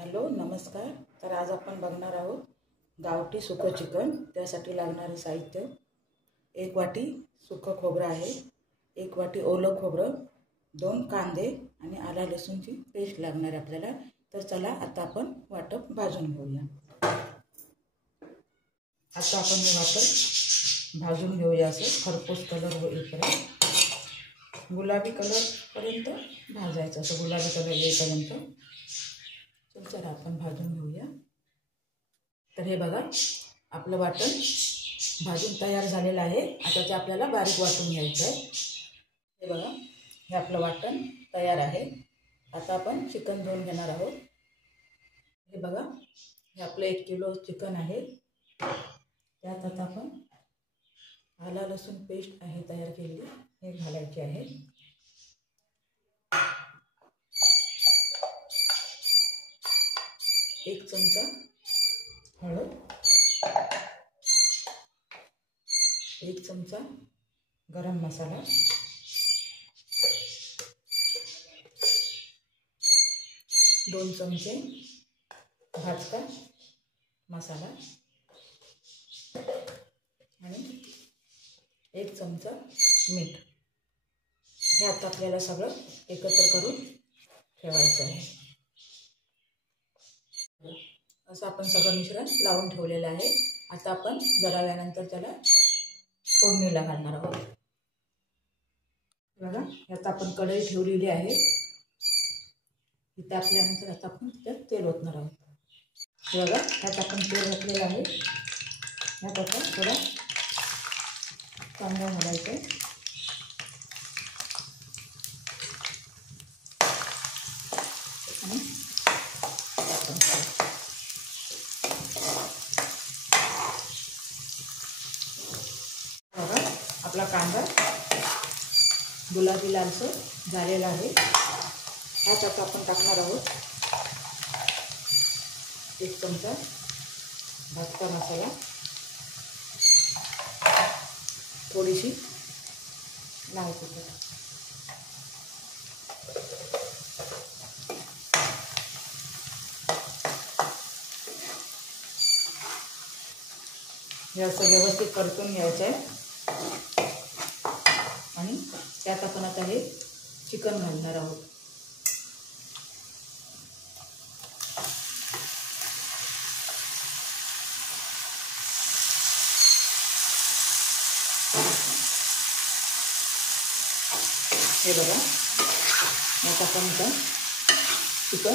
Hello नमस्कार। तर आज आपण बघणार आहोत गावठी सुकं चिकन। त्यासाठी लागणारे साहित्य: 1 वाटी सुकं खोबरं आहे, 1 वाटी ओलं खोबरं, 2 कांदे आणि आला लसूणची पेस्ट लागणार आहे आपल्याला। तर चला आता आपण वाटप भाजून घेऊया। आता आपण हे वाटप भाजून घेऊया असं खरपूस कलर होईपर्यंत, गुलाबी कलर पर्यंत भाजायचं, असं गुलाबी कलर येईपर्यंत। चला आपण भाजून घेऊया। तर हे बघा आपलं वाटण भाजून तयार झालेलं आहे। आता ते आपल्याला बारीक वाटून घ्यायचं आहे। हे बघा हे आपलं वाटण तयार आहे। आता आपण चिकन धुवून घेणार आहोत। हे बघा हे आपलं 1 किलो चिकन आहे। त्यात आता आपण आला लसूण पेस्ट आहे तयार केलेली, हे घालायची आहे। 1 चमचा हळद, 1 चमचा गरम मसाला, 2 चमचे भाजका मसाला आणि 1 चमचा मीठ। हे आता आपल्याला सगळं एकत्र करून ठेवायचं आहे। असं आपण सगळं मिश्रण लावून ठेवलेलं आहे। आता आपण जरा वेळानंतर त्याला फोडणीला घालणार आहोत। बघा यात आपण कढई ठेवलेली आहे। इथे आपल्यानंतर आता आपण त्यात तेल ओतणार आहोत। बघा यात आपण तेल घातलेलं आहे। यात आता थोडा कांदा घालायचा आहे आणि बघा आपला कांदा गुलाबी लालसर झालेला आहे। यात आता आपण टाकणार आहोत 1 चमचा भाजका मसाला, थोडीशी लाल तिखट, हे असं व्यवस्थित परतून घ्यायचं आहे आणि त्यात आपण आता हे चिकन घालणार आहोत। हे बघा यात आपण आता चिकन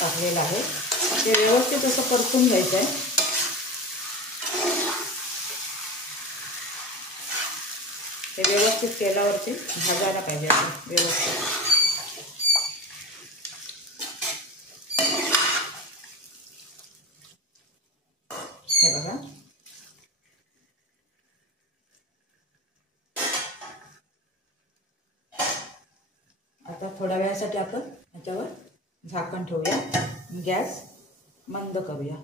टाकलेलं आहे। ते व्यवस्थित असं परतून घ्यायचं आहे। ते व्यवस्थित तेलावरती भाजायला पाहिजे असं व्यवस्थित। हे बघा आता थोड्या वेळासाठी आपण याच्यावर झाकण ठेवूया, गॅस मंद करूया।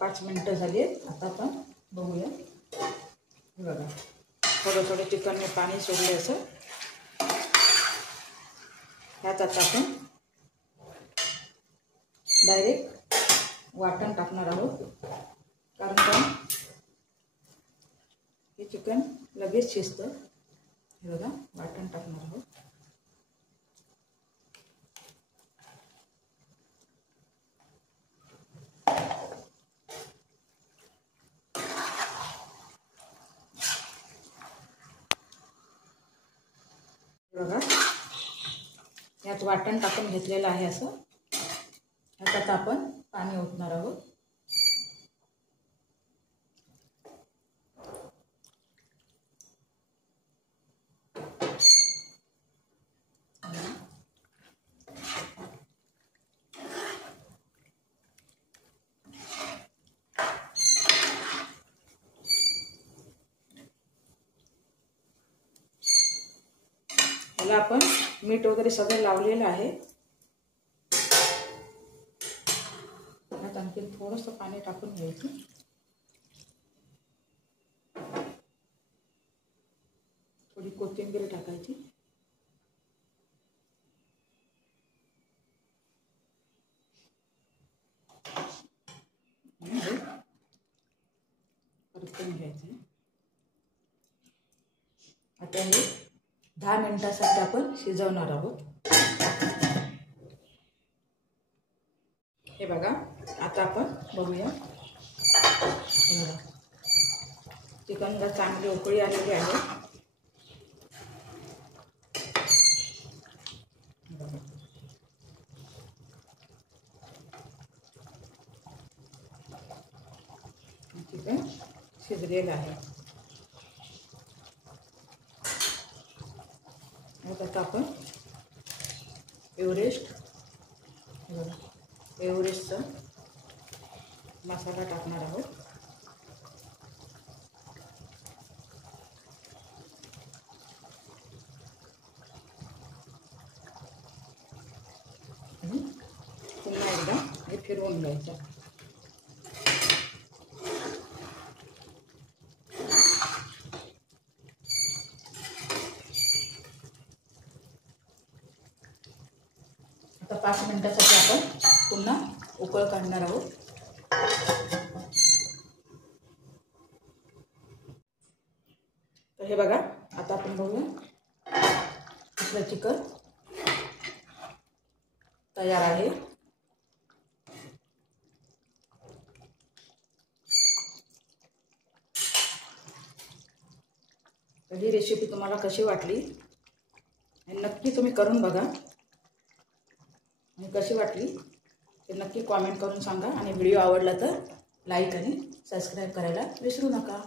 5 मिनिटं झाली। आता आपण बघूया। हे बघा थोडं थोडं चिकनने पाणी सोडले असं। ह्यात आता आपण डायरेक्ट वाटण टाकणार आहोत, कारण का हे चिकन लगेच शिजतं। हे बघा वाटण टाकणार आहोत। बघा यात वाटण टाकून घेतलेलं आहे असं। यात आता आपण पाणी ओतणार आहोत। याला आपण मीठ वगैरे सगळं लावलेलं आहे। यात आणखी थोडंसं पाणी टाकून घ्यायचं, थोडी कोथिंबीर टाकायची आता हे 10 मिनिटासाठी आपण शिजवणार आहोत. हे बघा, आता आपण बघूया. हे बघा, चिकनला चांगली उकळी आलेली आहे. चिकन शिजलेलं आहे. आता आपण एव्हरेस्टचा मसाला टाकणार आहोत. पुन्हा एकदा हे फिरवून घ्यायचं. आता 5 मिनिटासाठी आपण पुन्हा उकळ काढणार आहोत. तर हे बघा, आता आपण बघूया, आपलं चिकन तयार आहे. ही रेसिपी तुम्हाला कशी वाटली नक्की तुम्ही करून बघा, आणि कशी वाटली ते नक्की कॉमेंट करून सांगा. आणि व्हिडिओ आवडला तर लाईक आणि सबस्क्राईब करायला विसरू नका.